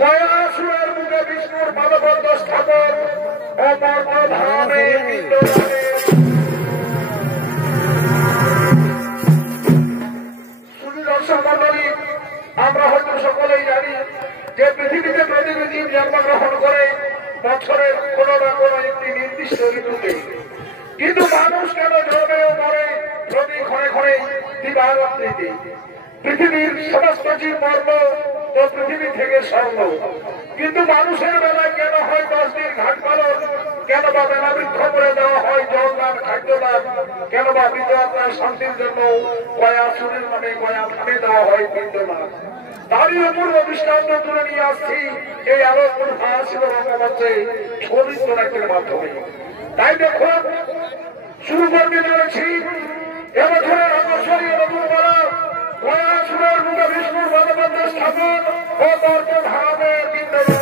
গয়াসুরের মুখে বিষ্ণুর পাদপদ্ম স্থাপন ও পর্বধামে পিণ্ডদানে। শুধু দর্শক মন্ডলী, আমরা হয়তো সকলেই জানি যে পৃথিবীতে প্রতিটি জীব জন্মগ্রহণ করে বছরের কোনো না কোনো একটি নির্দিষ্ট ঋতুতে, কিন্তু মানুষ কেন জন্মেও মরে প্রতি ক্ষণে ক্ষণে দিবারাত্রিতে। পৃথিবীর সমস্ত জীব মর্ম তো পৃথিবী থেকে স্বর্ণ, কিন্তু মানুষের বেলায় কেন হয় 10 দিন ঘাট পালন, কেন বা বেলাবৃদ্ধ করে দেওয়া হয় জলদান খাদ্যদান, কেন বা বিজয়াত্মার শান্তির জন্য গয়াসুরের নামে গয়া ধামে দেওয়া হয় পিণ্ডদান। তারই অপূর্ব দৃষ্টান্ত তুলে নিয়ে আসছি এই আলোকপুর ভাষিত রঙ্গমঞ্চে ছবি তোলাকের মাধ্যমে। তাই দেখুন, শুরু করতে চলেছি এবছরের আকর্ষণীয় নতুন বলা গয়াসুরের মুখে বিষ্ণুর পদপদ্ম স্থাপন ও পর্বধামে পিণ্ডদানে।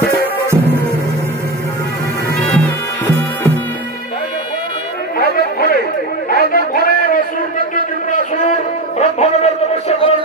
ঘরে অসুর মধ্যে ত্রিপুরাসুর ব্রহ্মনগর তপস্যা করার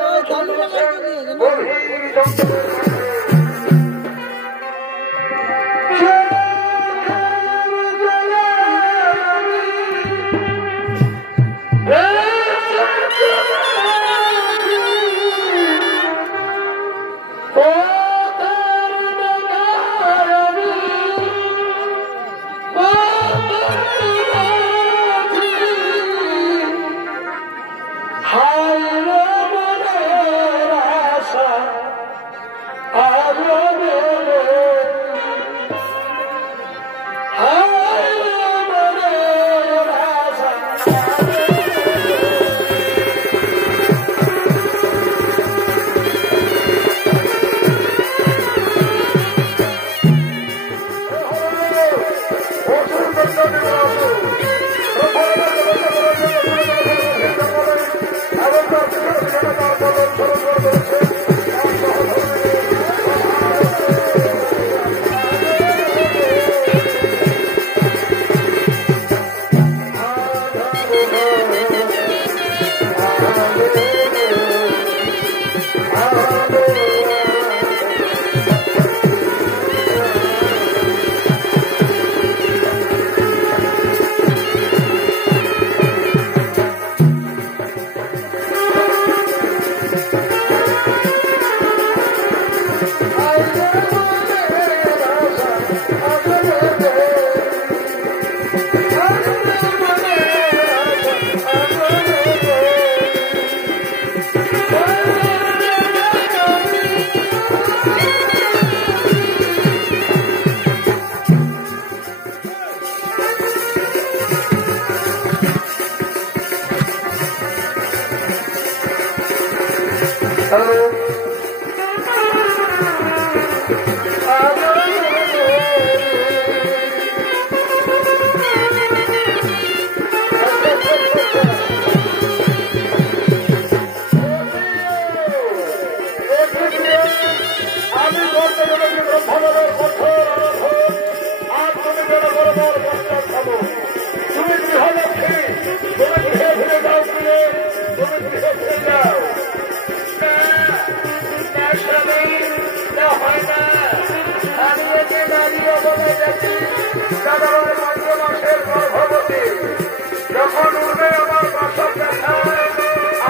যখন উঠবে আমার বাসক দেখা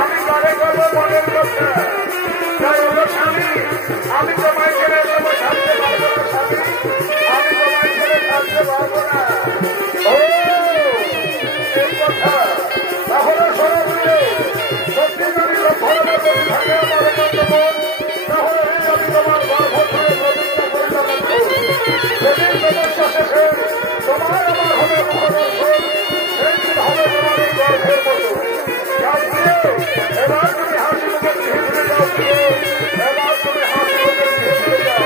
আমি বারে করবো মনের কথা। তাই হলো স্বামী, আমি তোমায় ছেড়ে তোমায় থাকতে পারবো না স্বামী, আমি তোমায় ছেড়ে থাকতে পারবো না। ও এই কথা তাহলে শোনো বুঝলে, সত্যি যদি লক্ষ্য যদি থাকে আমার মন, তাহলে আমি তোমার গর্ভ ধরে প্রতিজ্ঞা করলাম সেদিন তপস্যা শেষে তোমার আমার হবে মহাদর্শন, সেদিন হবে তোমার এই গর্ভের মতো। এবার তুমি হাসি মুখে গৃহে ফিরে যাও, এবার তুমি হাসি মুখে গৃহে ফিরে যাও।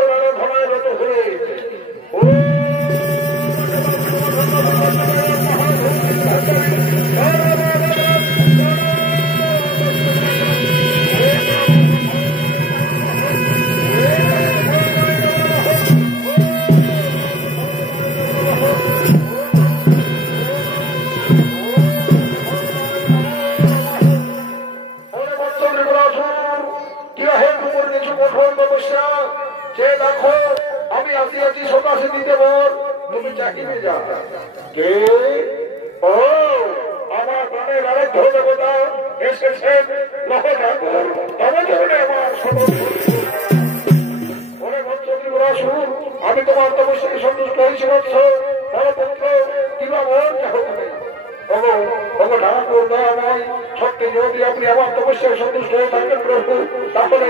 ধরায় ধরায় রত হয়ে ও আমি আসিয়াছি সকাশে দিতে বল তুমি চাকিয়ে যা কে ও আমার প্রাণের আরাধ্য দেবতা এসেছেন তবে আমি তোমার তপস্যাকে সন্তুষ্ট হয়েছি বৎস পুত্র কিংবা মন সত্যি যদি আপনি আমার তপস্যায় সন্তুষ্ট হয়ে থাকেন প্রভু তাহলে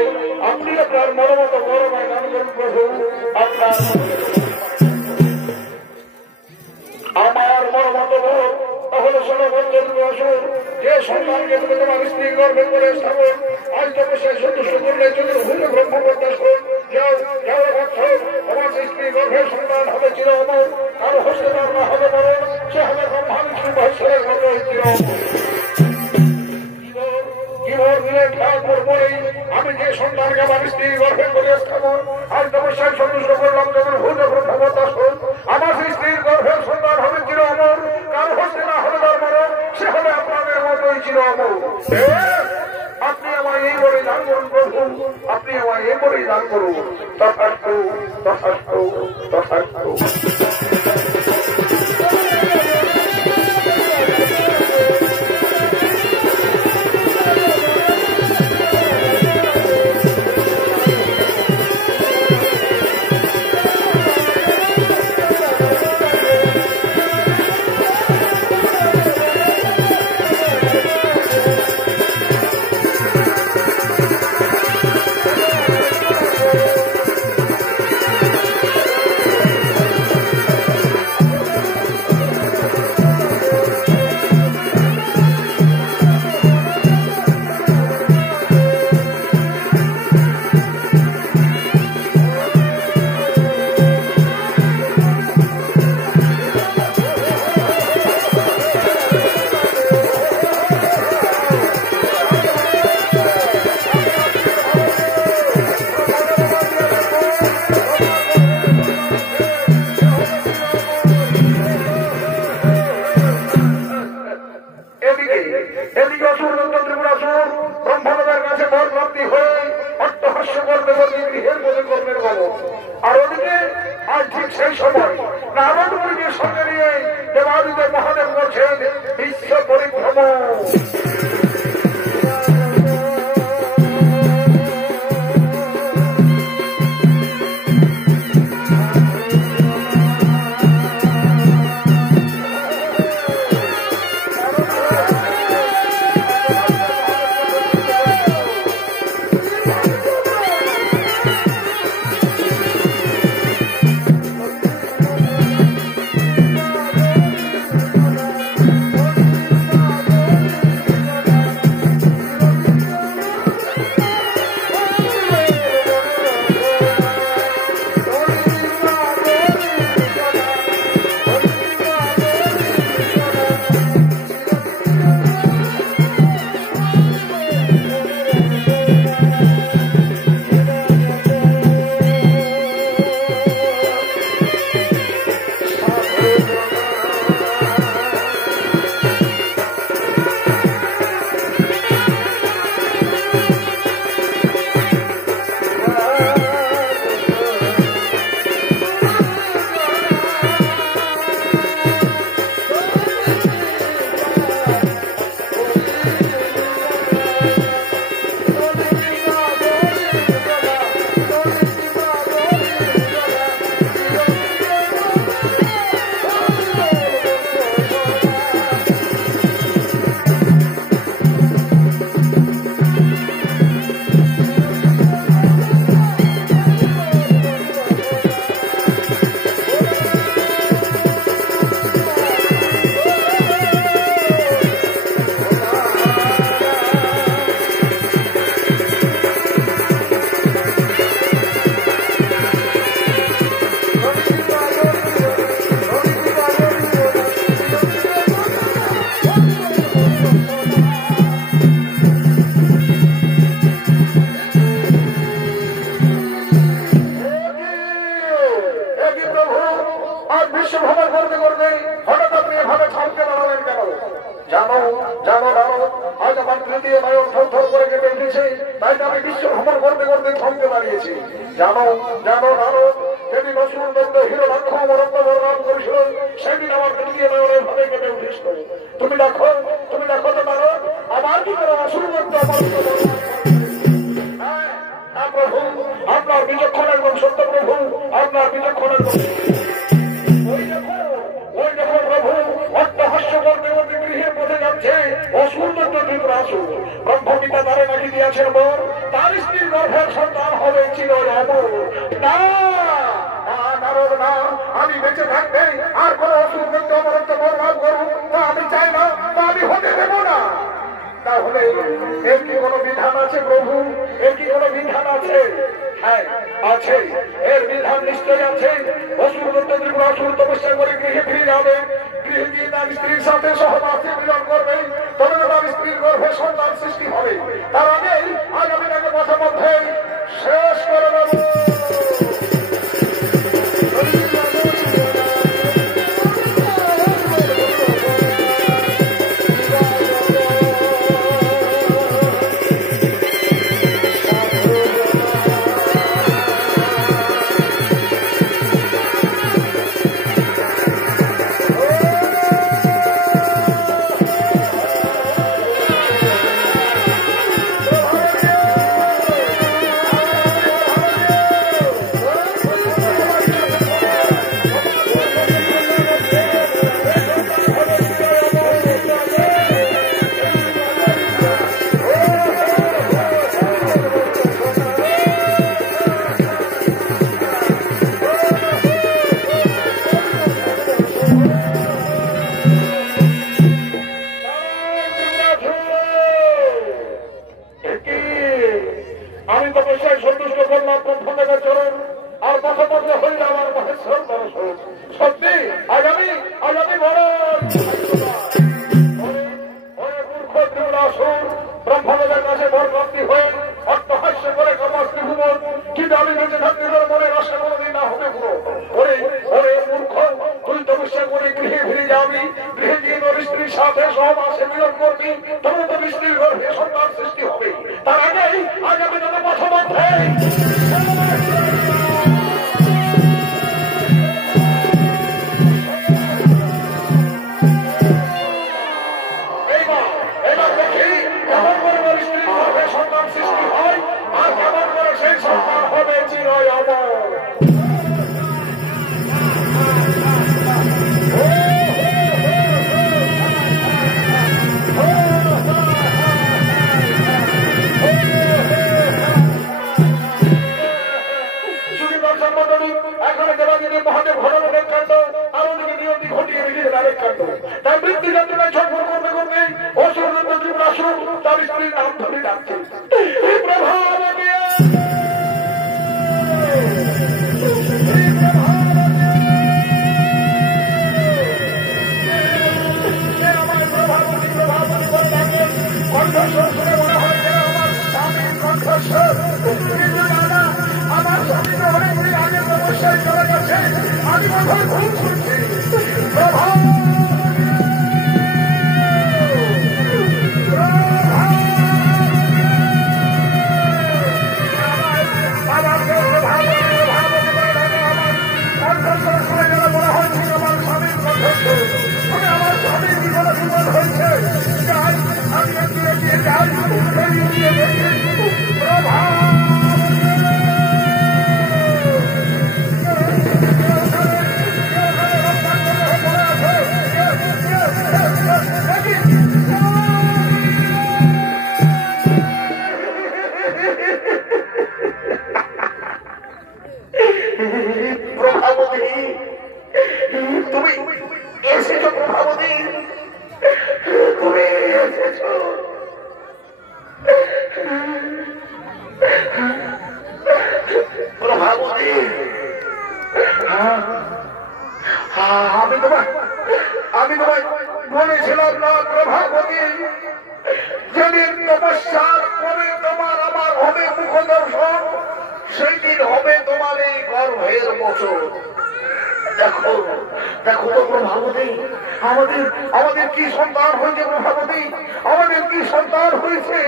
আপনি আপনার মনোমত গৌরবায় গান করুন প্রভু আপনার আমার মনোমত গৌরব তাহলে আসুন যে সন্তানকে তুমি তোমার স্ত্রী গর্ভে করে স্থাপন আজ তপস্যায় সন্তুষ্ট করলে যদি ভুলে ব্রহ্ম প্রত্যাশ করুন যাও যাও তোমার স্ত্রী গর্ভের সন্তান হবে চির অমর কারো হস্তে না হবে বড় সে হবে ব্রহ্মা বিষ্ণু ভাষ্যের গর্ভ চির আমি যে সন্তানকে আমার স্ত্রী গর্ভে করে স্থাপন আজ তপস্যায় সন্তুষ্ট করলাম যখন ভূত প্রত্যাশ করুন আমার সেই স্ত্রীর গর্ভের সন্তান হবে চির অমর কারো হস্তে না হবে তার বড় সে হবে আপনাদের মতোই চির অমর আপনি আমায় এই বলে দান করুন প্রভু আপনি আমায় এই বলেই দান করুন তথাস্তু তথাস্তু তথাস্তু বিশ্ব ভ্রমণ করতে করতে হঠাৎ আপনি এভাবে থামতে দাঁড়ালেন কেন? জানো জানো জানো আজ আমার তৃতীয় নয়ন থর থর করে কেটে উঠেছে, তাই তো আমি বিশ্ব ভ্রমণ করতে করতে থামতে দাঁড়িয়েছি। জানো জানো জানো যেদিন অসুর দত্ত হিরো লক্ষ্য মরত্ব বর্ণন করেছিল সেদিন আমার তৃতীয় নয়নের ভাবে কেটে উঠেছিল। তুমি দেখো তো পারো আমার কি করে অসুর দত্ত প্রভু আপনার বিচক্ষণ এবং সত্য প্রভু আপনার বিচক্ষণ ওই দেখো প্রভু অট্টহাস্য করতে করতে গৃহের পথে যাচ্ছে অসুর দত্ত ত্রিপুরাসুর। ব্রহ্মপিতা তারে নাকি দিয়েছেন বর, তার স্ত্রীর গর্ভের সন্তান হবে চির অমর। না কারণ না আমি বেঁচে থাকবে আর কোন অসুর দত্ত অমরত্ব বর্ণন করুন তা আমি চাই না, তা আমি হতে দেব না। তাহলে এর কি কোনো বিধান আছে প্রভু? এর কি কোনো বিধান আছে? হ্যাঁ আছে, এর বিধান নিশ্চয় আছে। অসুর দত্ত ত্রিপুরাসুর তপস্যা করে গৃহে ফিরে যাবে, গৃহে গিয়ে তার স্ত্রীর সাথে সহবাসে মিলন করবে, তবে তার স্ত্রীর গর্ভে সন্তান সৃষ্টি হবে। তার আগে আজ আমি তাকে মাঝে মধ্যে শেষ করে দেব। দেখো তো প্রভাবতী, আমাদের আমাদের কি সন্তান হয়েছে প্রভাবতী, আমাদের কি সন্তান হয়েছে।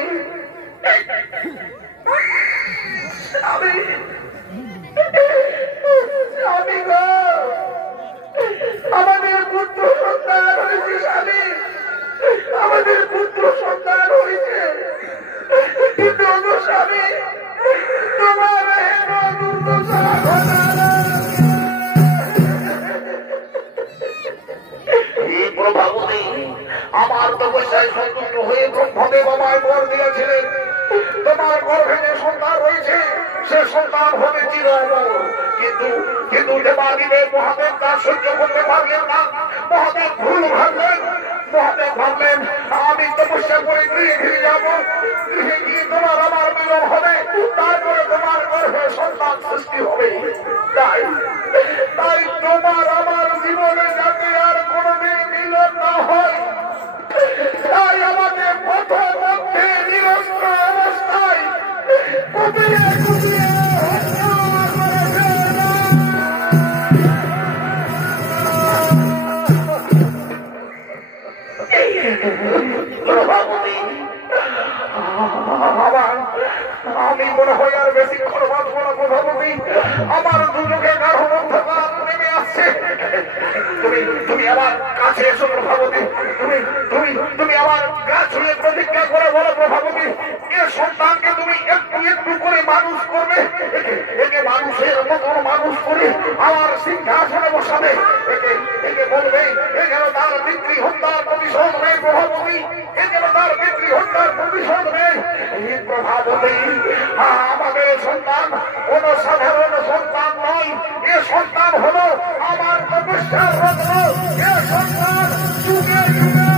আমি আমাদের পুত্র সন্তান হয়েছে স্বামী, আমাদের পুত্র সন্তান হয়েছে, কিন্তু স্বামী তোমার প্রভাবতী আমার তপস্যায় সন্তুষ্ট হয়ে ব্রহ্মদেব আমায় বর দিয়েছিলেন, তোমার গর্ভে যে সন্তান রয়েছে সে সন্তান হবে চির অমর। কিন্তু কিন্তু দেবাদিদেব মহাদেব তা সহ্য করতে পারলেন না। মহাদেব ভুল ভাবলেন, মহাদেব ভাবলেন আমি তপস্যা করে গৃহে ফিরে যাবো, গৃহে গিয়ে তোমার আমার মিলন হবে, তারপরে তোমার গর্ভে সন্তান সৃষ্টি হবে। তাই তাই তোমার আমার জীবনে যাতে আর কোনোদিন মিলন না হয়, তাই আমাকে পথে মধ্যে নিরস্ত্র অবস্থায় কুপিয়ে কুপিয়ে প্রভাবতী আমি মনে হয় আর বেশিক্ষণ বাঁচবো না প্রভাবতী, আমার দুজকে গাঢ় অন্ধকার নেমে আসছে। তুমি তুমি আমার কাছে এসো প্রভাবতী, তুমি তুমি তুমি আমার গা ছুঁয়ে প্রতিজ্ঞা করে বলো প্রভাবতী, এ সন্তানকে তুমি একটু একটু করে মানুষ করবে, একে মানুষের মতন মানুষ করে আমার সিংহাসনে বসাবে, একে একে বলবে এ যেন তার পিতৃ হত্যার প্রতিশোধ নেই প্রভাবতী, এ যেন তার পিতৃ হত্যার প্রতিশোধ নেই। এই প্রভাবতী আমাদের সন্তান কোন সাধারণ সন্তান নয়, এ সন্তান হলো আমার তপস্যার রত্ন, এ সন্তান যুগে যুগে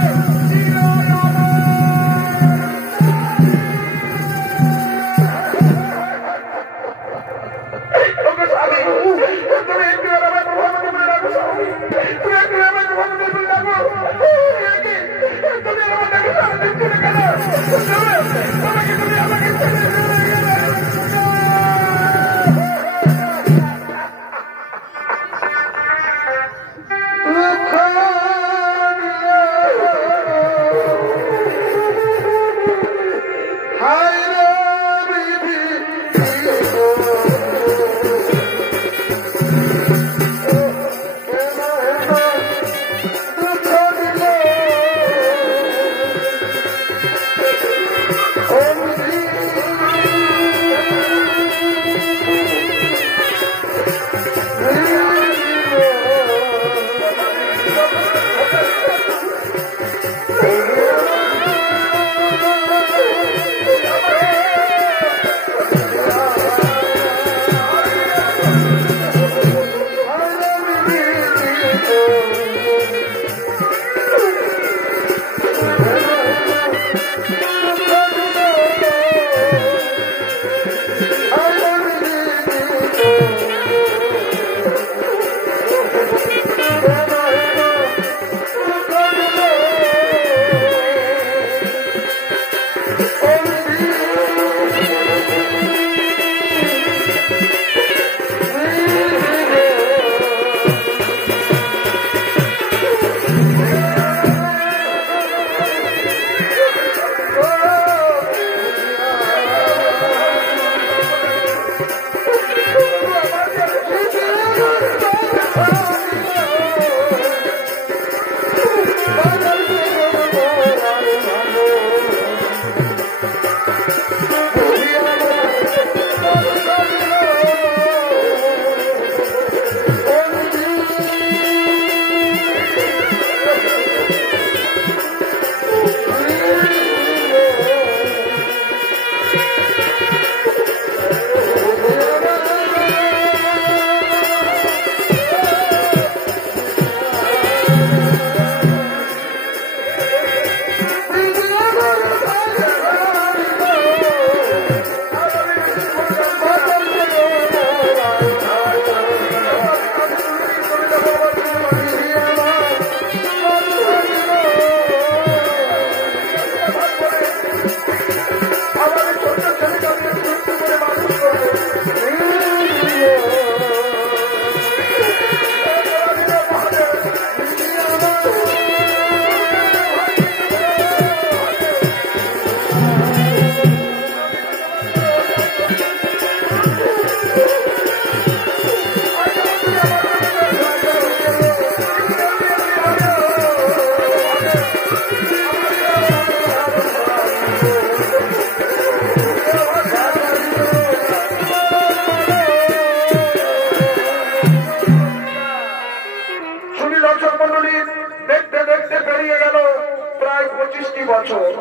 সিংহাসন।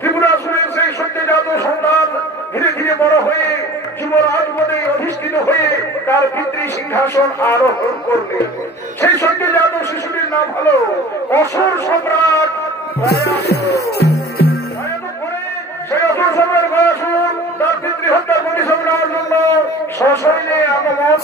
ত্রিপুরাসুরের সেই সত্যজাত সন্তান ধীরে ধীরে বড় হয়ে যুবরাজ পদে অধিষ্ঠিত হয়ে তার পিতৃ সিংহাসন আরোহণ করলেন। সেই সত্যজাত শিশুটির নাম হলো অসুর সম্রাট গয়াসুর। সেই অসুর সম্রাট গয়াসুর তার পিতৃহত্যার প্রতিশোধ নেওয়ার জন্য সশরীরে আগমন।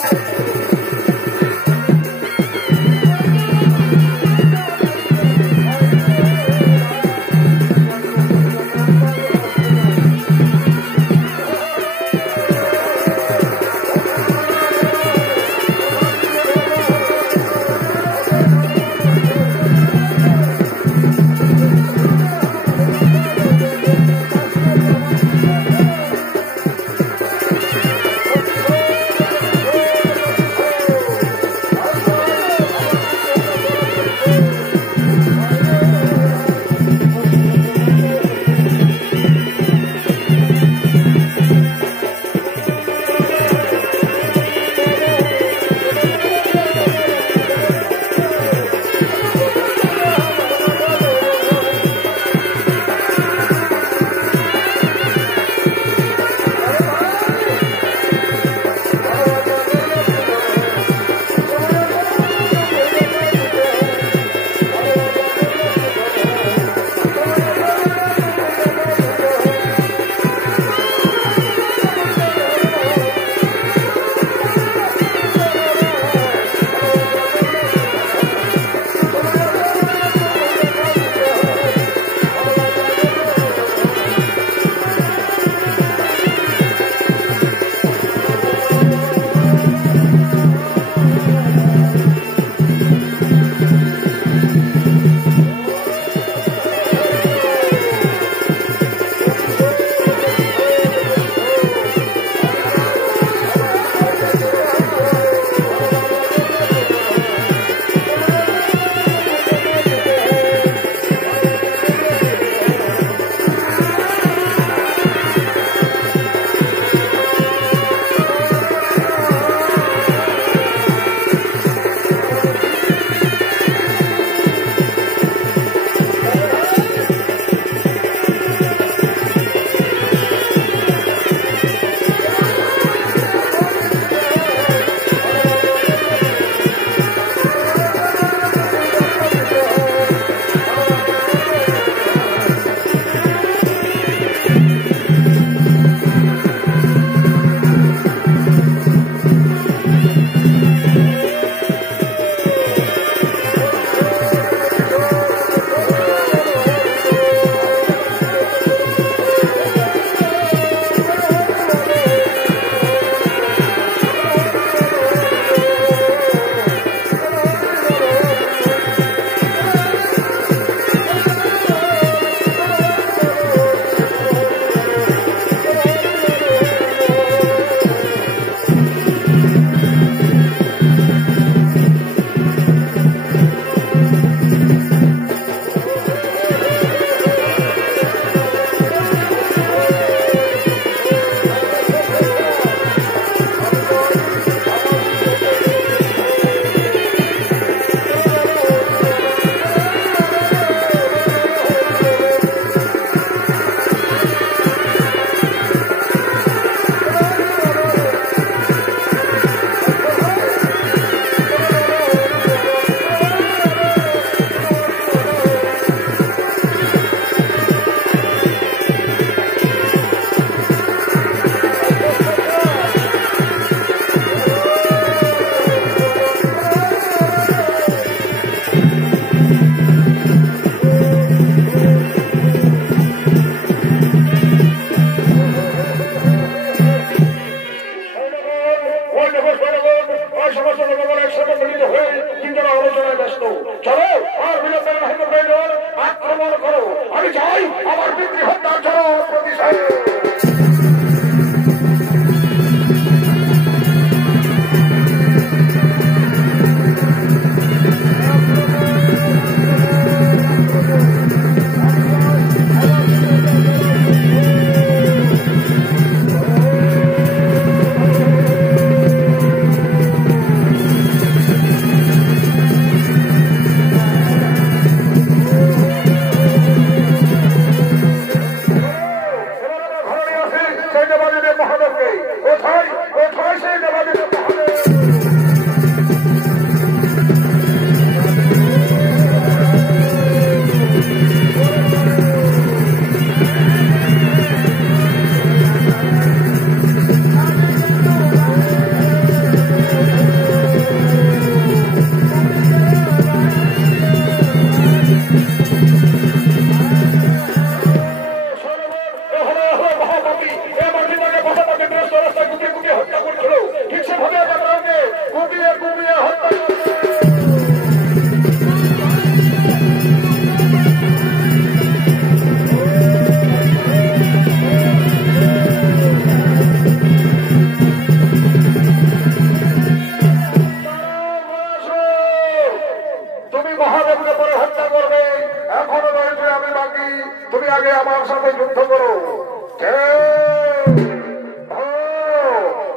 আমার সাথে যুদ্ধ করো।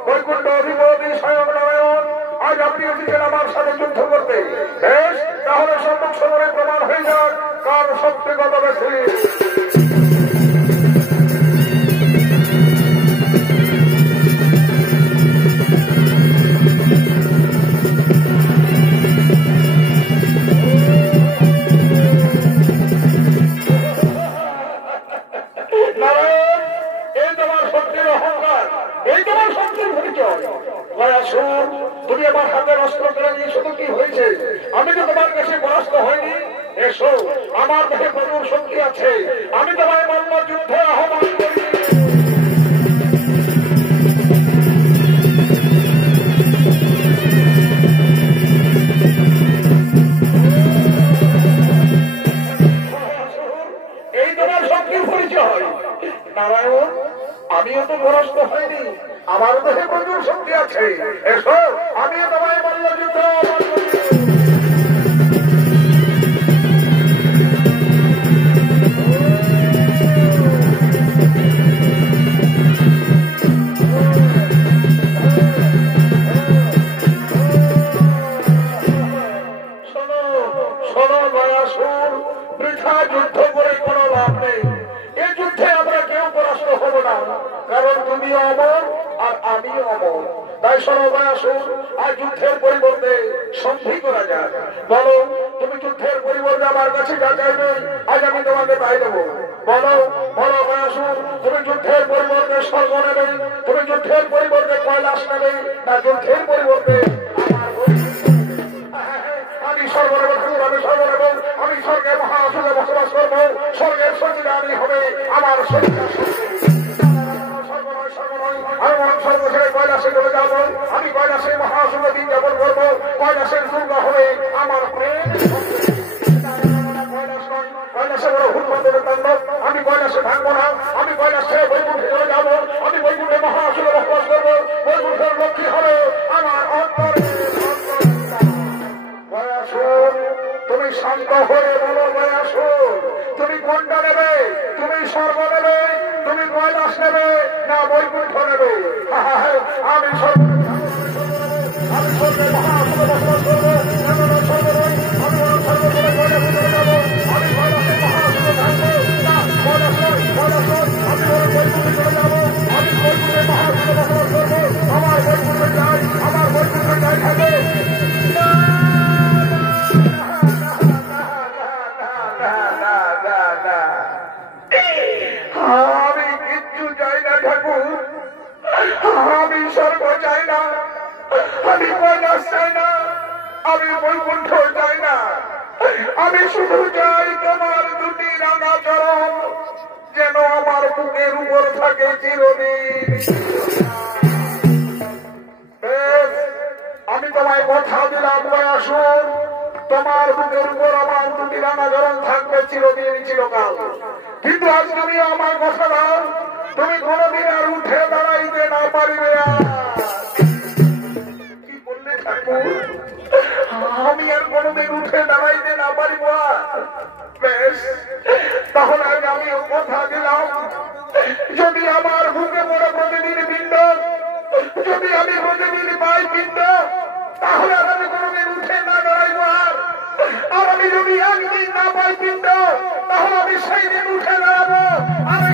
বৈকুণ্ঠ অধিপতি স্বয়ং নারায়ণ আজ আপনি এসেছেন আমার সাথে যুদ্ধ করতে। বেশ, তাহলে সম্মুখ সমরে প্রমাণ হয়ে যাক কার শক্তি কত বেশি। তুমি আমার হাতের অস্ত্র কেড়ে নিয়েছো তো কি হয়েছে? আমি তো তোমার কাছে পরাস্ত হয়নি। এসো, আমার দেহে প্রচুর শক্তি আছে। আমি তোমায় মল্ল যুদ্ধে আহ্বান করি। এই তোমার শক্তির পরিচয়। নারায়ণ, আমিও তো পরাস্ত হয়নি, আমার দেহে প্রচুর শক্তি আছে। এসো, আমি তোমায় মল্ল যুদ্ধ বৃথা যুদ্ধ করে কোনো লাভ নেই। এই যুদ্ধে আমরা কেউ পরাস্ত হব না, কারণ তুমি অমর আর আমিও অমর। তাই সর্বদা আসুন, আর যুদ্ধের পরিবর্তে সন্ধি করা যায়। বলো, তুমি যুদ্ধের পরিবর্তে আমার কাছে যা চাইবে আজ আমি তোমাকে তাই দেবো। বলো বলো আসুন, তুমি যুদ্ধের পরিবর্তে স্বর্গ নেবে, তুমি যুদ্ধের পরিবর্তে কৈলাস নেবে, না যুদ্ধের পরিবর্তে আমি স্বর্গ নেব? আমি স্বর্গ নেব, আমি স্বর্গের মহাসুরে বসবাস করবো। স্বর্গের সঙ্গীরা আমি হবে আমার শরীর। কৈলাসে চলে যাবো, আমি কৈলাসে মহাসুরে দিন যাপন করবো। কৈলাসের দুর্গা হবে আমার প্রেম। কৈলাসে বড় হুলমন্দিরের তাণ্ডব, আমি কৈলাসে থাকবো না। আমি কৈলাসে বৈকুণ্ঠে চলে যাবো, আমি বৈকুণ্ঠে মহাসুরে বসবাস করবো। বৈকুণ্ঠের লক্ষ্মী হবে আমার অন্তরে। তুমি শান্ত হয়ে বলো, তুমি কোনটা নেবে? তুমি স্বর্গ নেবে, তুমি কৈলাস নেবে, না বৈকুণ্ঠ নেবে? আমি স্বর্গ, আমি স্বর্গে মহাসুরে বসবাস করবো। আমি আমি কৈলাসে মহাসুরে থাকবো, না কৈলাস আমি বৈকুণ্ঠে চলে যাবো। আমি বৈকুণ্ঠে মহাসুরে বসবাস করবো। আমার বৈকুণ্ঠে যাই, আমার বৈকুণ্ঠে যাই থাকে। আমি কিচ্ছু চাই না ঠাকুর, আমি স্বর্গ চাই না, আমি কৈলাস চাই না, আমি বৈকুণ্ঠ চাই না। আমি শুধু চাই তোমার দুটি রাঙা চরণ যেন আমার বুকের উপর থাকে চিরদিন। আমি তোমায় কথা দিলাম, আসুন, তোমার বুকের উপর আমার দুটি রাঙা চরণ থাকবে চিরদিন চিরকাল। কিন্তু আজ তুমি আমার কথা দাও, তুমি কোনদিন আর উঠে দাঁড়াইতে না পারিবে। কি বললে ঠাকুর? আমি আর কোনদিন উঠে দাঁড়াইতে না পারিব? বেশ, তাহলে আমি কথা দিলাম, যদি আমার বুকে পড়ে প্রতিদিন পিণ্ড, যদি আমি প্রতিদিন পাই পিণ্ড, তাহলে আমি কোনদিন উঠে না দাঁড়াইব। আর আমি যদি একদিন না পাই পিণ্ড, তাহলে আমি সেই দিন উঠে দাঁড়াবো। আমি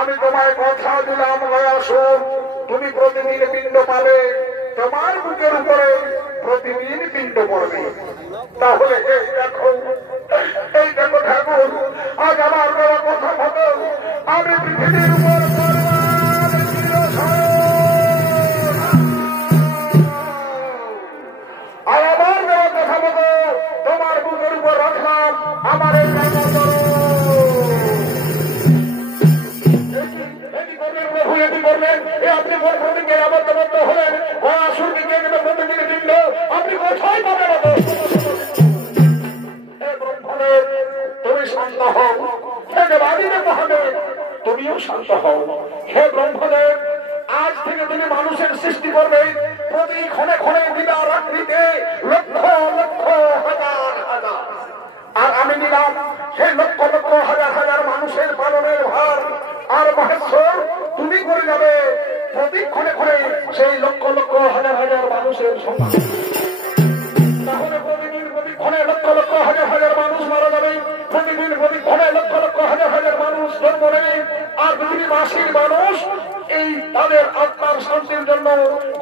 আমি তোমায় কথা দিলাম, আসুন, তুমি প্রতিদিন পিণ্ড পাবে, তোমার বুকের উপরে প্রতিদিন পিণ্ড পড়বে। তাহলে এই দেখো ঠাকুর, আজ আমার দেওয়া কথা মতো আমি পৃথিবীর উপর আর আমার দেওয়া কথা মতো তোমার বুকের উপর রাখলাম আমার এই করলেন। আপনি মোট প্রতিজ্ঞায় আবদ্ধবদ্ধ হলেন, অসুরদিকে প্রতিদিন পিণ্ড আপনি কোথায় পাবেন? তুমি শান্ত হও, হে দেবাদিদেব মহাদেব, তুমিও শান্ত হও। হে ব্রহ্মদেব, আজ থেকে তুমি মানুষের সৃষ্টি করবে প্রতি ক্ষণে ক্ষণে দিবা রাত্রিতে লক্ষ লক্ষ হাজার হাজার, আর আমি নিলাম সেই লক্ষ লক্ষ হাজার হাজার মানুষের পালনের ভার। আর মহেশ্বর তুমি করে যাবে প্রতি ক্ষণে ক্ষণে সেই লক্ষ লক্ষ হাজার হাজার মানুষের সংখ্যা। তাহলে প্রতিদিন প্রতিক্ষণে লক্ষ লক্ষ হাজার হাজার মানুষ মারা যাবে, প্রতিদিন প্রতিক্ষণে লক্ষ লক্ষ হাজার হাজার মানুষ জন্ম নেবে। আর পৃথিবীবাসীর মানুষ এই তাদের আত্মার শান্তির জন্য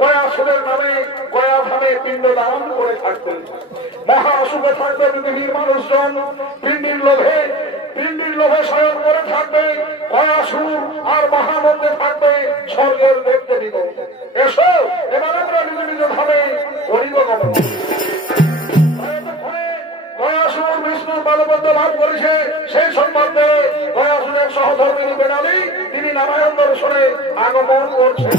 গয়াসুরের নামে গয়া ধামে পিণ্ড দান করে থাকবে। মহা অশুভে থাকবে পৃথিবীর মানুষজন, পিণ্ডির লোভে স্বয়ং করে থাকবে গয়াসুর, আর মহানন্দে থাকবে স্বর্গের দেবদেবীগণ। এসো এবার আমরা নিজ নিজ ধামে হরিগমন। গয়াসুর বিষ্ণুর পাদপদ্ম লাভ করেছে, সেই সম্বন্ধে গয়াসুরের সহধর্মিনী বেনালি তিনি নারায়ণ দর্শনে আগমন করছেন।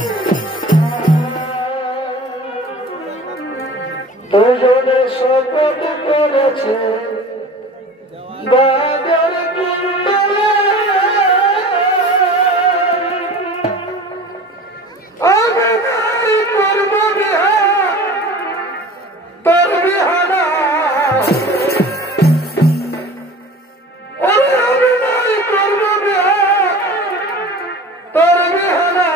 দুজনে শপথ করেছে বাজার কুণ্ডলে, আমি নারী করব বিহা তোর বিহানা, আমি নারী করব বিহা তোর বিহানা।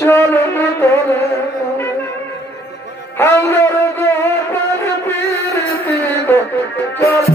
চলো তোরে হাওড়ার গোপাল প্রীতি গো চল।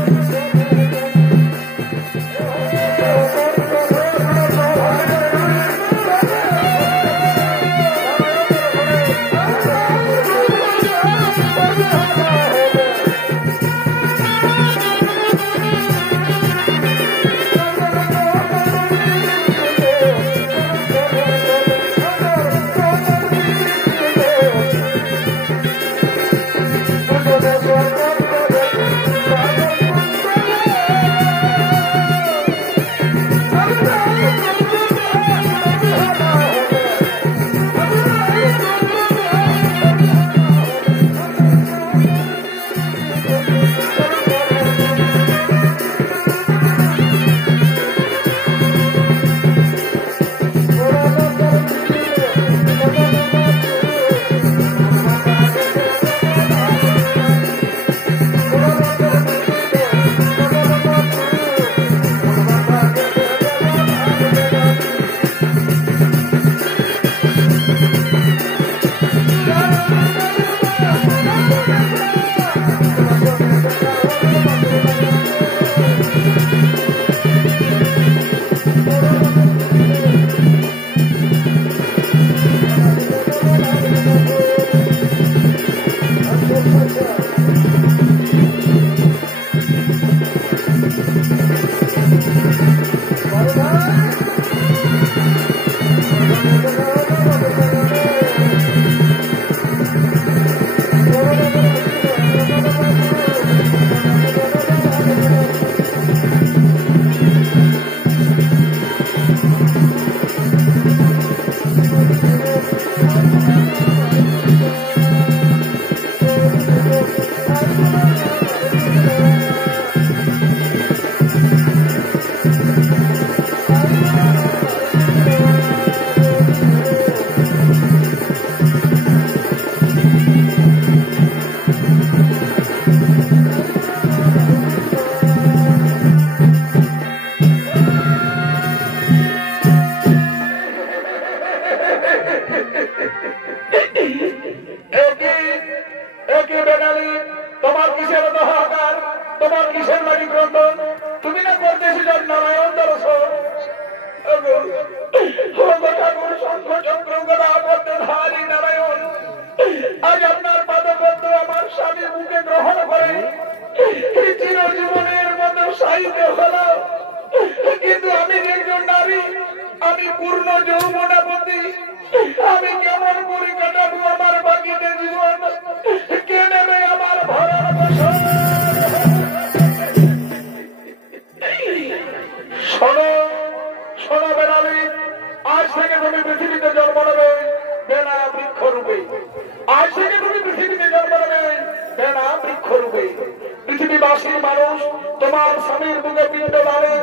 পৃথিবীবাসী মানুষ তোমার স্বামীর বুকে পিণ্ড দানে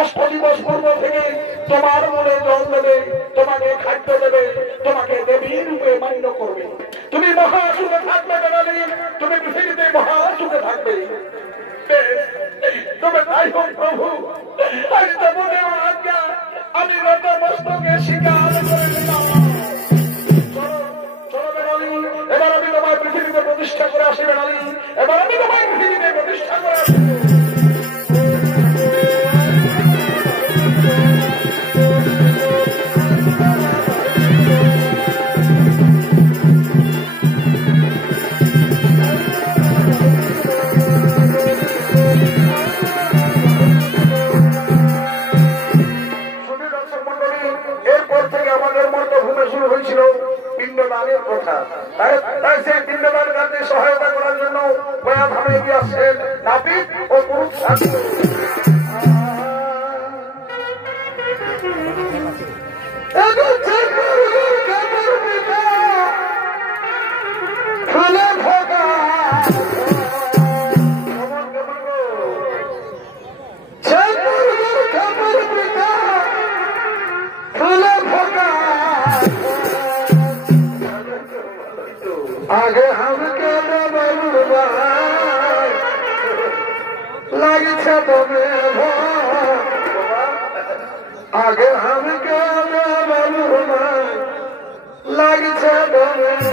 8 দিবস পূর্ব থেকে তোমার মনে জল দেবে, তোমাকে খাদ্য দেবে, তোমাকে দেবী রূপে মান্য করবে। তুমি মহাসুখে থাকবে বেনালি, তুমি পৃথিবীতে মহাসুখে থাকবে। তবে তাই হোক প্রভু, আজ তোমাদের আজ্ঞা, আমি নতমস্তকে স্বীকার করে নিলাম। এবার আমি তোমার পৃথিবীতে প্রতিষ্ঠা করে আসি বেনালি, এবার আমি তোমার পৃথিবীতে প্রতিষ্ঠা করে আসি। পিণ্ডদানের কথা, তাই সেই পিণ্ডদান কাজে সহায়তা করার জন্য বয়াধামে এগিয়ে আসছেন নাপিত ও পুরুষ। आगे हमके लगे तुम्हें, आगे हमके लगे तुम्हें चला गया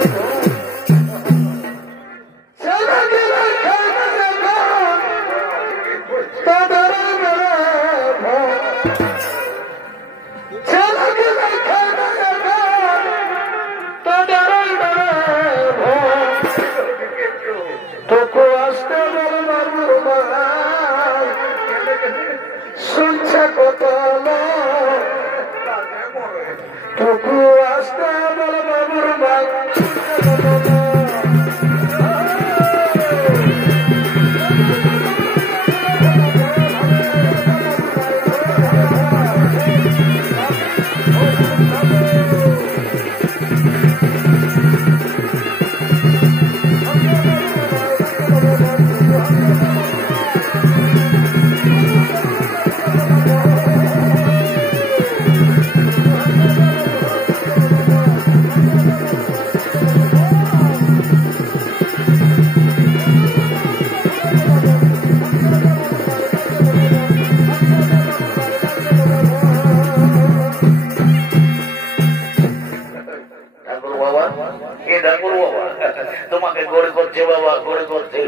তোমাকে গড়ে করছে বাবা, গড়ে করছে।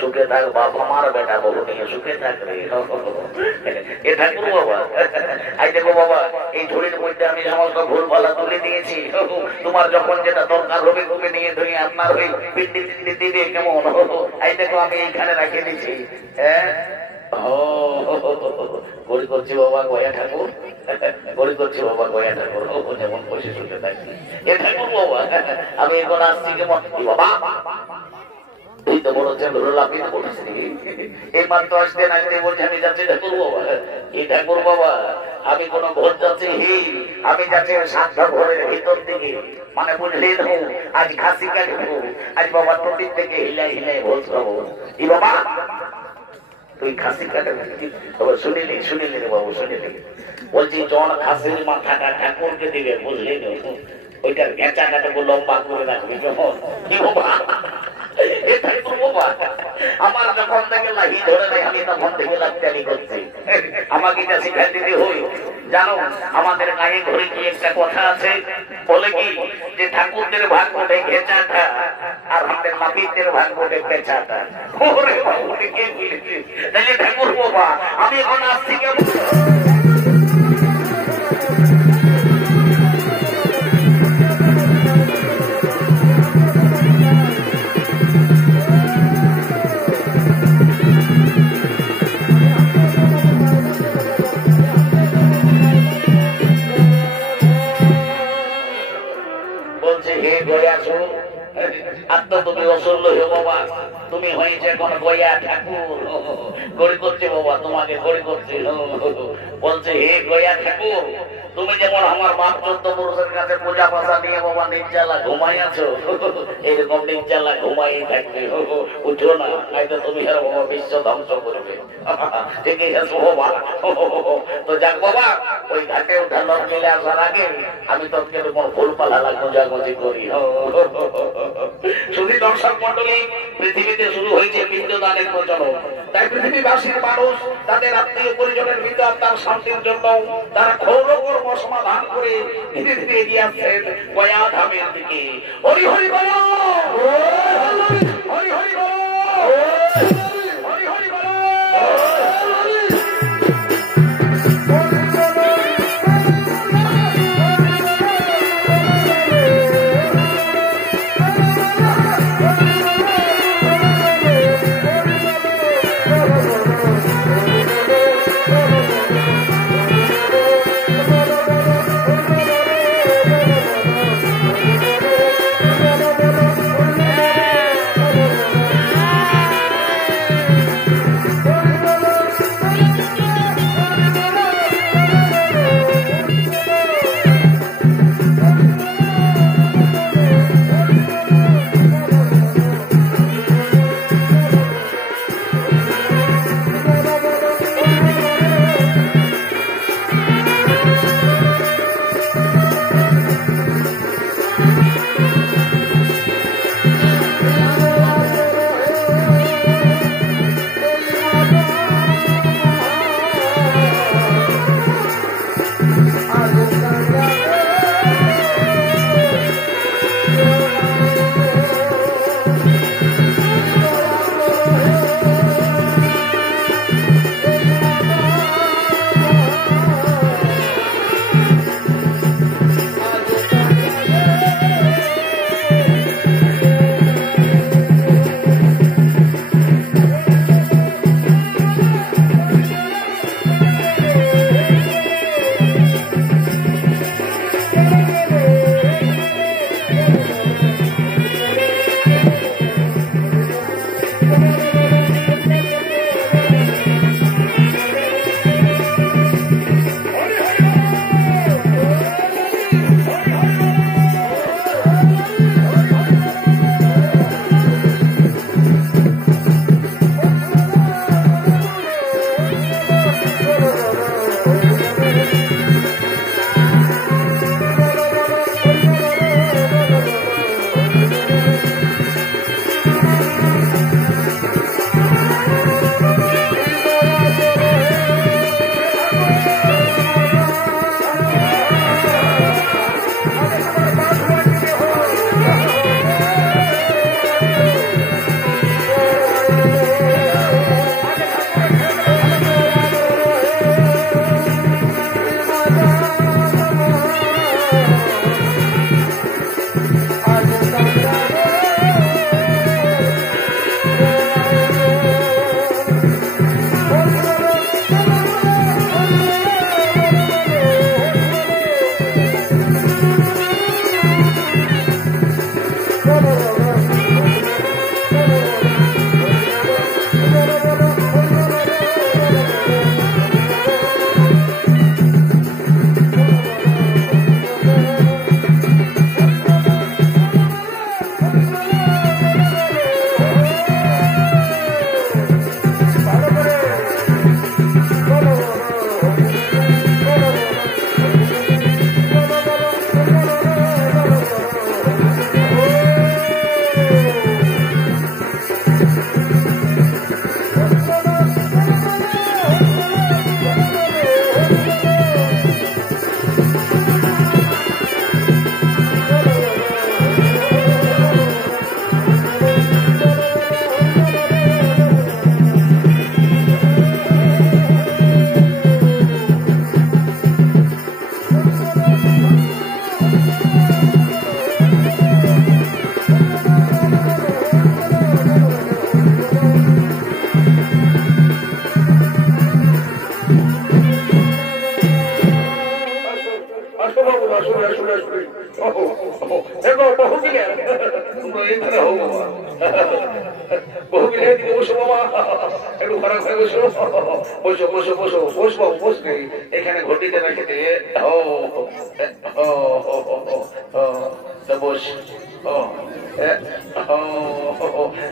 সুখে থাক বাপ, আমার বেটা বহু নিয়ে সুখে থাক রে। এ ঠাকুর বাবা, আই দেখো বাবা, এই ঝুড়ির মধ্যে আমি সমস্ত ভুলভালা তুলে দিয়েছি। তোমার যখন যেটা দরকার হবে তুমি নিয়ে ধরে আপনার ওই পিন্ডি টিন্ডি দিবে কেমন। আই দেখো আমি এইখানে রেখে দিচ্ছি। হ্যাঁ, গড়ি করছি বাবা গয়া ঠাকুর, গড়ি করছি বাবা গয়া ঠাকুর, যেমন বসে শুনতে থাকি। এ ঠাকুর বাবা, আমি এখন আসছি কেমন বাবা, এই তো বড় ধরে লাফিয়ে বলেছি। এই মাত্র আসতে না আসতে বলছে আমি যাচ্ছি ঠাকুর বাবা। এই ঠাকুর বাবা, আমি কোন ভোট যাচ্ছি হি, আমি যাচ্ছি সাতটা ঘরের ভিতর দিকে, মানে বুঝলেন আজ খাসি কাটবো, আজ বাবা টুটির থেকে হিলাই হিলাই ভোট খাবো। ই বাবা তুই খাসি কাটে শুনিলি, শুনিলি রে বাবু, শুনিলি? বলছি জন খাসির মাথাটা ঠাকুরকে দিবে, বুঝলি? ওইটার গেঁচাটাকে লম্বা করে রাখবি কেমন। কি বাবা, আমার যখন থেকে লাহি ধরে নেই আমি তখন থেকে লাইটানি করছি। আমাকে এটা শিখাই দিতে হই। জানো আমাদের গায়ে ঘরে কি একটা কথা আছে, বলে কি যে ঠাকুরদের ভাগ বটে ঘেঁচাটা আর আমাদের নাপিতদের ভাগ বটে পেঁচাটা। ওরে বাবু, কে বলেছিস? তাহলে ঠাকুর বাবা, আমি এখন আসছি কেমন। তুমি অসল্য হয়ে বাবা তুমি হয়েছে এখন গয়া ঠাকুর গড়ি করছে বাবা তোমাকে গড়ি করছে বলছে হে গয়া ঠাকুর তুমি যেমন আমার বাপ 14 পুরুষের কাছে পূজা পাশা নিয়ে বাবা নির্জালা ঘুমাই আছো এরকম নির্জালা ঘুমাই থাকবে উঠো না হয়তো তুমি আর বাবা বিশ্ব ধ্বংস করবে ঠিক আছে বাবা তো যাক বাবা ওই ঘাটে উঠা লোক মিলে আসার আগে আমি তোকে তোমার ফুল পালা গোজাগুজি করি শুধু দর্শক মন্ডলী পৃথিবীতে শুরু হয়েছে পিণ্ডদানের প্রচলন তাই পৃথিবীবাসীর মানুষ তাদের আত্মীয় পরিজনের ভিতর তার শান্তির জন্য তারা ক্ষৌরকর সমাধান করে ধীরে ধীরে এগিয়ে আসছেন গয়া ধামের দিকে হরি হরি বল হরি হরি বল হরি হরি বল বহু মিলে দিকে বসো বাবা, একটু ঘরে ঘরে বসো, বসো বসো বসো, বস বাবু বস নেই, এখানে ঘটিতে রেখে দিয়ে বস।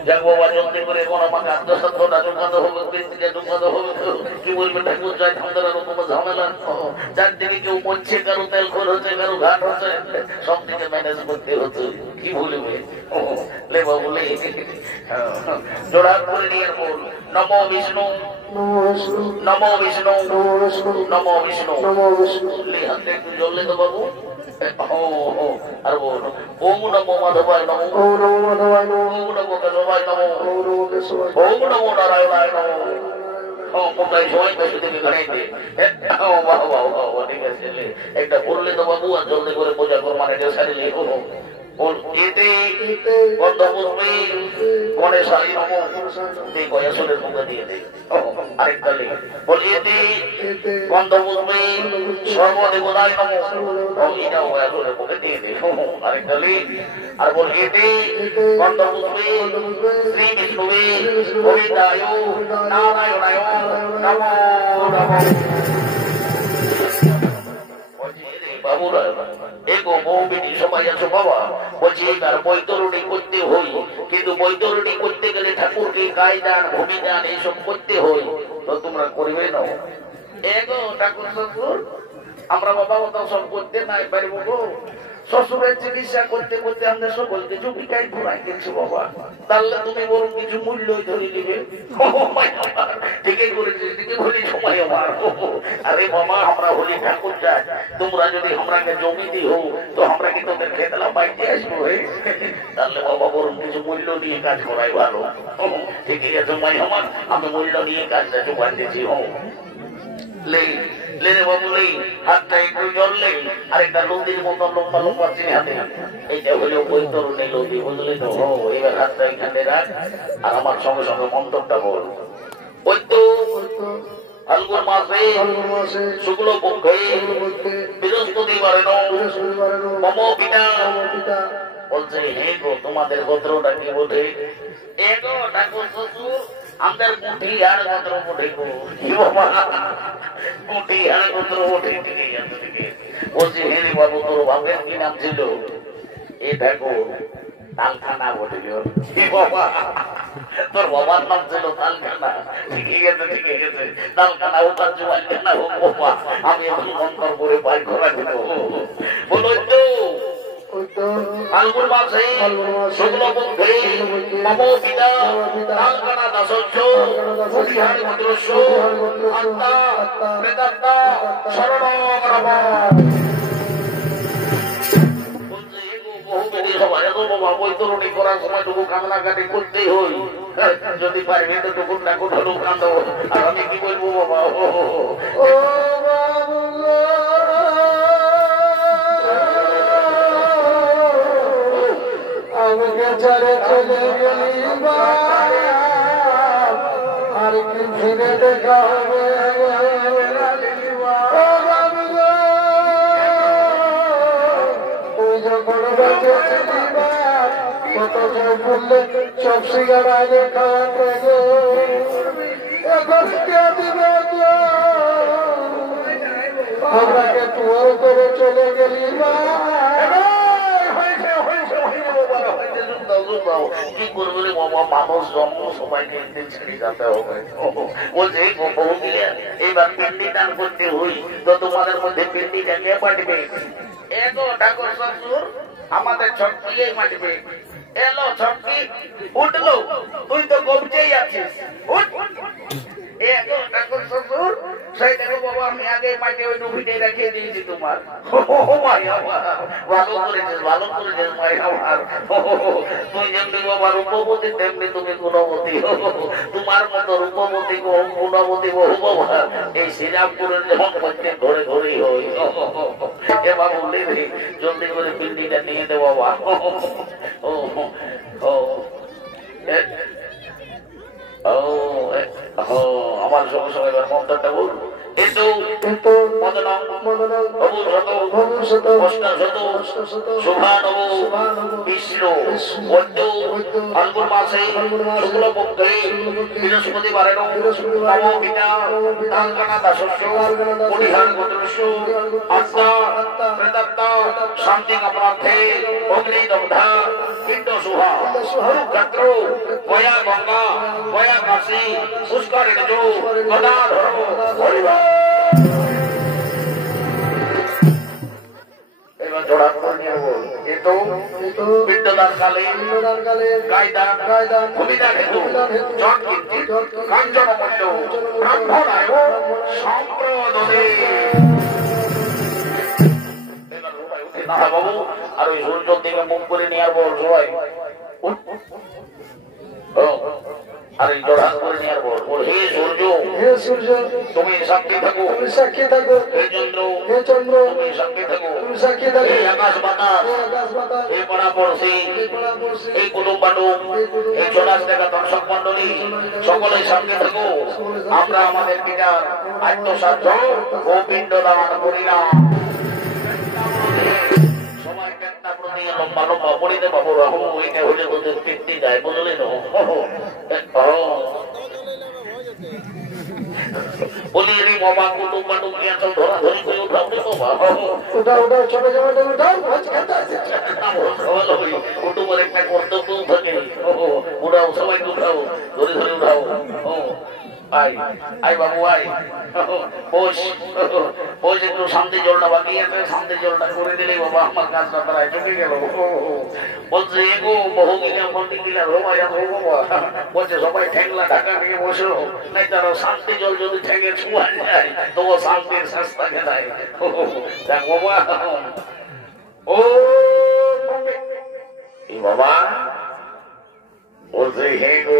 যাক বাবা, জলদি করে এখন আমাকে আত্মসাধ্যটা ঢুকাতে হবে, বৃত্তিটা ঢুকাতে হবে। কি বলবে ঠাকুর, যাই ঠান্ডার রকম ঝামেলা, চারদিকে কেউ মরছে, কারো তেল খোল হচ্ছে, কারো ঘাট হচ্ছে, সব দিকে ম্যানেজ করতে হতো। কি বলবে লে বাবু লে, জোড়া করে নিয়ে বল, নমো বিষ্ণু নমো বিষ্ণু নমো বিষ্ণু নমো বিষ্ণু। লে হাতে একটু জ্বললে তো বাবু। আর বল, ওম নমো মাধবায় নমো, ওম নমো মাধবায় নমো, ওম নমো কেশবায় নমো, ওম নমো কেশবায়, ওম নমো নারায়ণায় নমো। কোথায় সবাই বসে থেকে ঘাড়াইতে, ঠিক আছে। একটা বললে তো বাবু, আর জলদি করে পূজা কর, মানে সারিলে এতে গন্ধপুষ্পে গণেশাই নমো, গয়াসুরের মুখে দিয়ে দেয়। আরেকটা লেখ বল, এতে গন্ধপুষ্পে সর্বদেবতায় নমো, এটাও গয়াসুরের মুখে দিয়ে দেয়। আরেকটা লেখ আর বল, এতে গন্ধপুষ্পে শ্রী বিষ্ণুবে গোবিন্দায় নারায়ণায় নমো নমঃ। বাবুরা এগো বউ বেটি সবাই আছো বাবা, বলছি এবার বৈতরণী করতে হই, কিন্তু বৈতরণী করতে গেলে ঠাকুরকে গায়ে দান, ভূমি দান এইসব করতে হই, তো তোমরা করবে না। এগো ঠাকুর শ্বশুর, আমরা বাবা ওটা সব করতে নাই পারবো গো। শ্বশুরের চিকিৎসা করতে করতে আমাদের সকল কিছু বিকাই ঘুরাই গেছে বাবা, তাহলে তুমি বরং কিছু মূল্য ধরে দিবে। ঠিকই করেছিস, ঠিকই বলি সময় আমার। আরে বাবা, আমরা হলি ঠাকুর চাই, তোমরা যদি আমরাকে জমি দিও তো আমরা কি তোদের খেতলা বাইতে আসবো? তাহলে বাবা বরং কিছু মূল্য নিয়ে কাজ করাই ভালো। ঠিকই আছে মাই আমার, আমি মূল্য নিয়ে কাজটা জোগাড় দিয়েছি। হাতটা একটু জ্বললে আরেকটা নদীর মতো লম্বা লম্বা চিনি হাতে, এইটা হলেও বৈতরণী নদী, বুঝলি তো। এবার হাতটা এখানে রাখ, আর আমার সঙ্গে সঙ্গে মন্ত্রটা বল। ওই তো ফাল্গুন মাসে শুক্ল পক্ষে বৃহস্পতিবারে মম পিতা বলছে, হে গো তোমাদের গোত্রটা কি বটে? এ গো ঠাকুর শ্বশুর, আমাদের মুঠি আর গোত্র বটে গো। মুঠি আর গোত্র বটে, ঠিক আছে। বলছি, হে রে বাবু, তোর বাপের কি নাম ছিল? এ ঠাকুর তালখানা বটে গো। বাবা, তোর বাবার নাম ছিল তালখানা? ঠিক আছে, ঠিক আছে। তালখানা ও তার জোয়ালখানা হোক বাবা, আমি এখন মন্তর করে পাই ঘোরা দিব। বলো তো ফাল্গুন মাসে শুক্ল পক্ষে মম পিতা তালখানা দাসস্য মুঠিহারি মন্ত্রস্য আত্মা প্রেতাত্মা শরণং নমঃ। বৈতরণী করার সময় টুকু কান্নাকাটি করতেই হই, যদি পারবে তো টুকুন না কোথাও কান্দ। আর আমি কি বলবো বাবা, আমাকে ছেড়ে চলে গেলি আর কি ফিরে দেখা হবে? ওই যখন কত বললে সব সিগার আগে খাওয়াতে গো, এখন কে দিবে? আমাকে তুয়ার করে চলে গেলি কি করবো রে বাবা, মানুষ জন্ম সবাইকে একদিন ছেড়ে যেতে হবে। বলছে এইবার পিন্ডি দান করতে হই, তো তোমাদের মধ্যে পিন্ডিটা কে পাঠবে? এগো ঠাকুর শ্বশুর, আমাদের ছটকি মাঠবে। এলো ছটকি, উঠলো, তুই তো কবজেই আছিস, উঠ। এগো ঠাকুর শ্বশুর, সেই দেখো বাবা, আমি আগে মাঠে ওই ডুবিতে রেখে দিয়েছি তোমার। ভালো করেছিস, ভালো করেছিস ভাই আমার। তুই যেমনি বাবা রূপবতী, তেমনি তুমি গুণবতী। তোমার মতো রূপবতী গুণবতী বহু বাবা এই শ্রীরামপুরের যখন প্রত্যেক ঘরে ঘরেই হই। এ বাবু জলদি করে পিন্ডিটা নিয়ে দে বাবা। ও ও ও আমার সঙ্গে সঙ্গে এবার মন্ত্রটা বল। কিন্তু মদনং ভবিষ্যত অষ্টাশত শুভানব বিষ্ণু বৈদ্য ফাল্গুন মাসে শুক্লপক্ষে বৃহস্পতিবারে নব পিতা তালকানা দাসস্য পরিহার গোত্রস্য আত্মা প্রেতাত্মা শান্তি কামনার্থে অগ্নিদগ্ধা পিণ্ড শুভা ক্ষেত্র গয়া গঙ্গা গয়া কাশী পুষ্করিণী গদাধর হরিবল। এবার জোড়া করে নিয়ে বল। কিন্তু পিণ্ডদান কালে গায়দান ভূমিদান হেতু জন কিঞ্চিৎ কাঞ্চন মূল্য ব্রাহ্মণায় সম্প্রদনে। না বাবু, আর ওই সূর্যের দিকে মুখ করে নিয়ে আর বল সবাই। আর এই জোড়া করে নিয়ে আর বল, হে সূর্য তুমি সাক্ষী থাকো, হে চন্দ্র তুমি সাক্ষী থাকো, হে আকাশ বাতাস, হে পরাপরশী, হে কুটুম্ব বাটুম, হে ৪০ টাকা দর্শক মন্ডলী সকলে সাক্ষী থাকো। আমরা আমাদের পিতার আত্মসাধ্য ও পিণ্ডদান করিলাম। সবাই একটা প্রতি লম্বা লম্বা পড়িতে বাবু রাহু ওইটা হলে তোদের কীর্তি যায়, বুঝলি না? বলি রে বাবা, কুটুম বাটুম নিয়ে চল ধরাধরি করে উঠাও রে বাবা। ছোট জামাটা উঠাও, কুটুমের একটা কর্তব্য থাকে। উঠাও, সবাই উঠাও, ধরে ধরে উঠাও। আই বাবু আই, বস একটু শান্তি জলটা বাকি আছে, শান্তি জলটা করে দিলে বাবা আমার কাজটা প্রায় চলে গেল। বলছে এগো বহু গিলা মন্দি গিলা রোমাই বাবা, বলছে সবাই ঠেংলা ঢাকা নিয়ে বসো, নাই তারা শান্তি জল যদি ঠেঙে ছুয়া যায় তবু শান্তির সস্তা খেলায় বাবা। ও বাবা বলছে হে গো,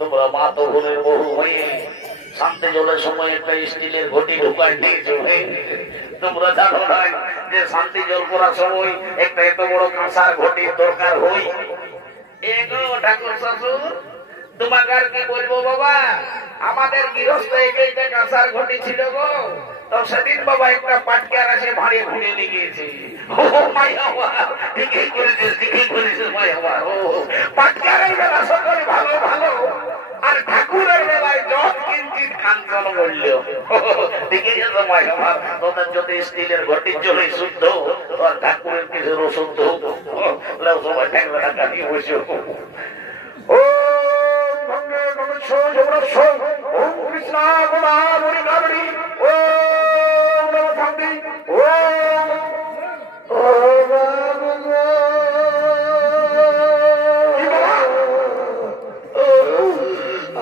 তোমরা মা তো বোনের বহু হয়ে শান্তি জলের সময় একটা স্টিলের ঘটি ঢুকাই দিয়েছো। তোমরা জানো না যে শান্তি জল করার সময় একটা এত বড় কাঁসার ঘটির দরকার হই। এগো ঠাকুর শ্বশুর, তোমাকে আর কি বলবো বাবা, আমাদের গৃহস্থ একটা কাঁসার ঘটি ছিল গো, তো সেদিন বাবা একটা পাটকার আছে ভাড়ে ঘুরে নিয়ে গিয়েছে। ঠিকই করেছিস, ঠিকই করেছিস ভাই আমার। পাটকারের বেলা সকলে ভালো ভালো, আর ঠাকুরের বেলায় যত কিঞ্চিৎ কাঞ্চন মূল্য। ঠিকই আছে ভাই আমার, তোদের যদি স্টিলের ঘটির জন্য শুদ্ধ আর ঠাকুরের কিছু অশুদ্ধ, সবাই ঠেংলা টাকা নিয়ে বসে। ও কৃষ্ণ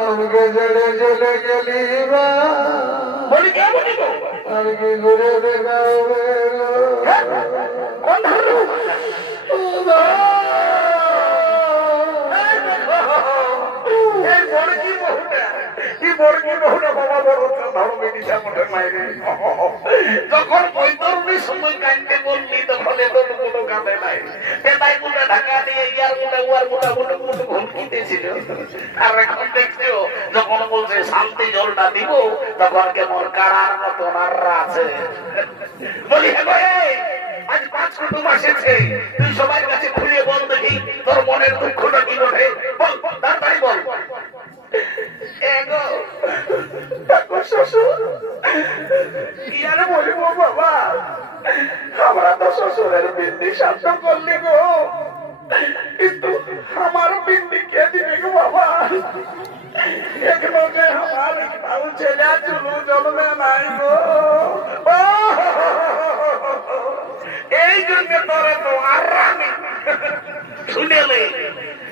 আমাকে জলে জলে গেলি আর কি ঘুরে দেখাবে যখন বৈতরণীর সময় কাঁদতে বললি তখন এত কোনো কাঁদে নাই। তাই মোটা ঢাকা দিয়ে ইয়ার মোটা উয়ার মোটা মোটা মোটা ঘুমকিতেছিল। আর এখন দেখছো যখন বলছে শান্তি জলটা দিব তখন কেমন কাড়ার মতো নাররা আছে। বলি হ্যাঁ আজ ৫ কুটুম এসেছে, তুই সবার কাছে খুলে বল দেখি তোর মনের দুঃখটা কি বটে, বল তাড়াতাড়ি বল। কি আর বলবো বাবা, আমরা তো শ্বশুরের বিন্দি শান্ত করলি গো, কিন্তু আমার বিন্দি কে দিবে গো বাবা? এখনো যে আমার ছেলে চুলু জন্মে নাই গো। এই জন্য তোরে তো আর রানি শুনেলে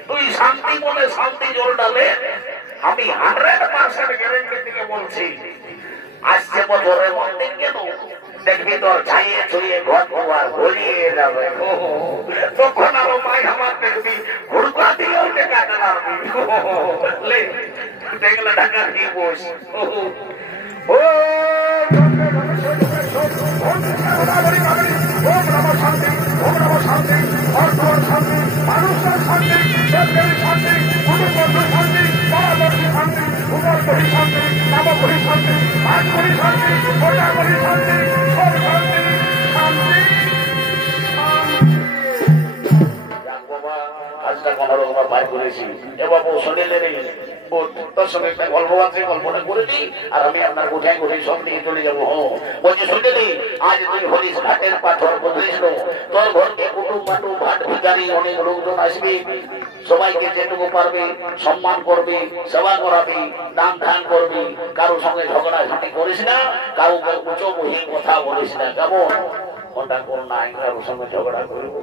তুই শান্তি বলে শান্তি জল ডালে আমি 100% গ্যারেন্টি থেকে বলছি, আসছে বছরের মন্দির কেন দেখবি তোর ছাইয়ে ছুঁয়ে ঘর ঘর ভরিয়ে যাবে। তখন আরো মাই আমার দেখবি হুড়কা দিয়েও টেকাতে পারবি। দেখলে ঢাকা দিয়ে বস। ও শান্তি, শান্তি, শান্তি, মানুষের শান্তি, শান্তি, শান্তি, শান্তি, উপর করি শান্তি, নাম করি শান্তি, আজ করি শান্তি, ওটা করি শান্তি, সব শান্তি, শান্তি, আজটা কোনো রকম বাইর করেছি এ বাবু শোনেলে রে ও তোর সঙ্গে একটা গল্প আছে গল্পটা করে দিই আর আমি আপনার কোঠায় কোঠায় সব দিকে চলে যাবো বলছি শুনে রে আজ তুই হরিস ঘাটের পাথর বদলিস তোর ঘরকে কুটুম বাটুম ভাট ভিকারি অনেক লোকজন আসবে সবাইকে যেটুকু পারবে সম্মান করবে সেবা করাবি দান ধান করবি কারোর সঙ্গে ঝগড়া ঝাঁটি করিস না কাউকে উঁচু বহি কথা বলিস না কেমন ওটা কোন নাই কারোর সঙ্গে ঝগড়া করবো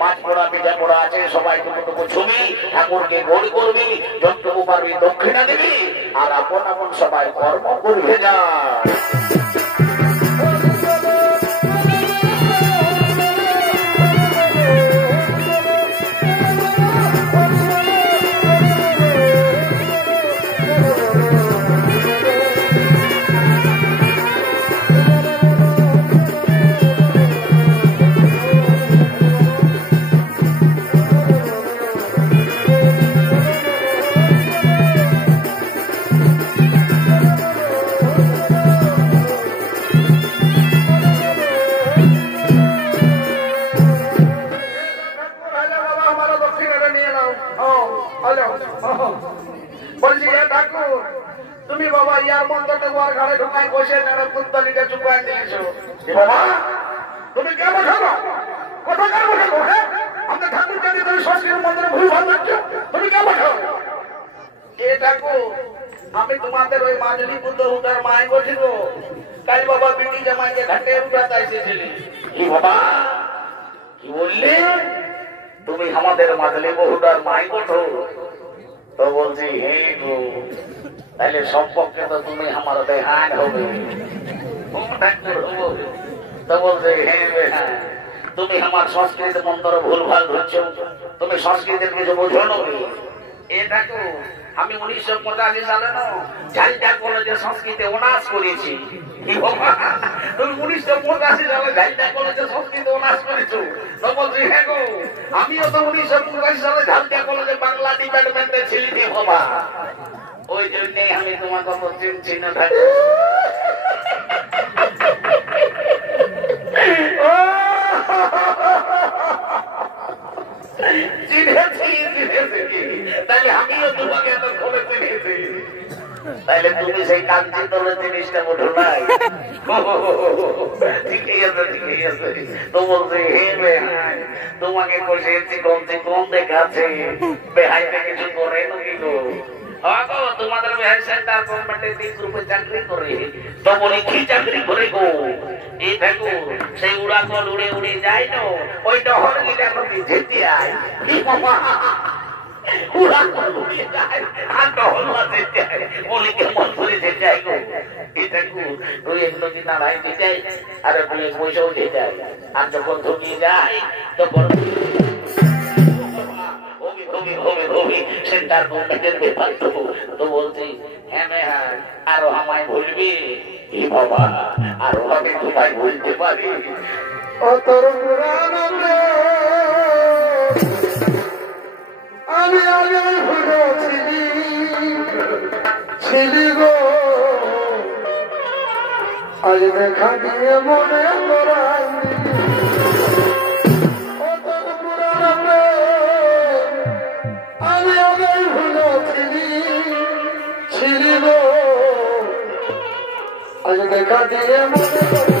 মাছ পোড়া পিঠা পোড়া আছে সবাই টুকু ছবি ঠাকুরকে গোল করবি যতটুকু পারবি দক্ষিণা দিবি আর আপন আপন সবাই কর্ম করবে যা তুমি বাবা ইয়ার মন্ত্রটা ওর ঘরে ঢুকাই বসে কুত্তালিটা চুপাই নিয়েছো বাবা তুমি কেমন খাবো কোথাকার বসে হ্যাঁ আমাদের ঠাকুর জানি তুমি সংস্কৃত মন্ত্র ভুল ভাল লাগছো তুমি কেমন খাবো এ ঠাকুর আমি তোমাদের ওই মাজলি বুদ্ধ উঠার মায় বলছি গো কাল বাবা বিটি জামাইকে ঘাটে উঠাতে এসেছিলি কি বাবা কি বললে তুমি আমাদের মাজলি বহুটার মাই কোঠো তো বলছি হে গো তাহলে সম্পর্কে তো তুমি আমার বেহান হবে তো বলছে হে বেহান তুমি আমার সংস্কৃত মন্ত্র ভুল ভাল ধরছো তুমি সংস্কৃতের কিছু বোঝো নাকি এটা তো আমি 1985 সালে না ঝালটা কলেজে সংস্কৃতে অনার্স করেছি তুমি 1985 সালে ঝালটা কলেজে সংস্কৃতে অনার্স করেছো তো বলছি হ্যাঁ গো আমিও তো 1985 সালে ঝালটা কলেজে বাংলা ডিপার্টমেন্টে ছিলি রে বাবা ওই জন্যে আমি তোমাকে তো চিনছি না থাকি তাহলে আমিও তোমাকে এত খবর চিনেছি তাহলে তুমি সেই কাঞ্চি তোলের জিনিসটা ওঠো নাই ঠিকই আছে ঠিকই আছে তো বলছে হে বেহাই তোমাকে বসেছি কম দেখাচ্ছে বেহাইতে কিছু করে নাকি গো তোমাদের বেহাই সেন্টার গভর্নমেন্টের 30 রুপে চাকরি করে তো বলি কি চাকরি করে গো এই দেখো সেই উড়াকল উড়ে উড়ে যায় না ওই ডহর গিলা নদী যেতে আয় উড়াকল উড়ে যায় আর ডহর যেতে আয় বলি কেমন করে যেতে আয় গো এই দেখো তুই এক নদী নাড়াই যেতে আয় আর তুই এক পয়সাও যেতে আয় আর যখন ধুকিয়ে যায় তখন সেন্টার গভর্নমেন্টের ব্যাপার তো বলছি হ্যাঁ হ্যাঁ আরো আমায় ভুলবি কি বাবা আরো আমি তোমায় ভুলতে পারি ও তোর পুরাণ আমি আগে ভুলেছিলি ছিলি গো আজ দেখা দিয়ে মনে করাই ও তোর পুরাণ আমি আগে ভুলেছিলি ছিলি গো আজ দেখা দিয়ে মনে করাই